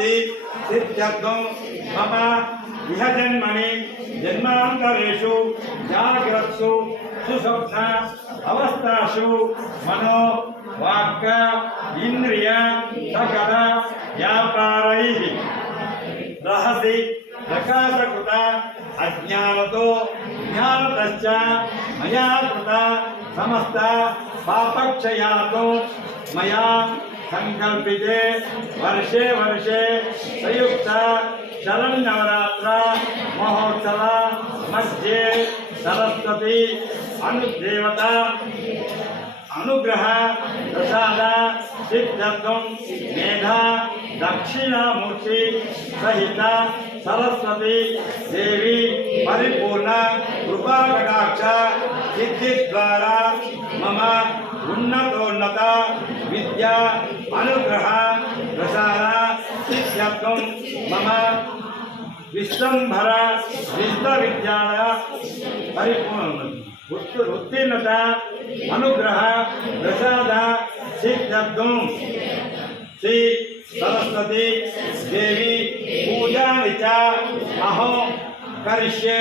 प्राप्ति सिद्ध्यर्थं मम इह जन्मनि जन्मान्तरेषु जाग्रत्सु सुषुप्त अवस्थासु मनो वाक् इंद्रिय सकल व्यापारैः रहसि प्रकाशकृत अज्ञानतो ज्ञानतश्च मया कृत समस्त पापक्षयातो मया संकल्पिते वर्षे वर्षे संयुक्त शरन्नवरात्र महोत्सव मध्ये सरस्वती अनुदेवता अनुग्रह प्रसाद सिद्धत्वं मेधा दक्षिणामूर्ति सहित सरस्वती देवी परिपूर्ण कृपा कटाक्ष सिद्धि द्वारा मम उन्नतोन्नत विद्या अनुग्रह प्रसाद सिद्धत्वं मम विश्वंभर विश्वविद्यालय परिपूर्ण उत्तीर्णता अनुग्रह प्रसाद सिद्धत्वं श्री सरस्वती देवी पूजा च अहो करिष्ये।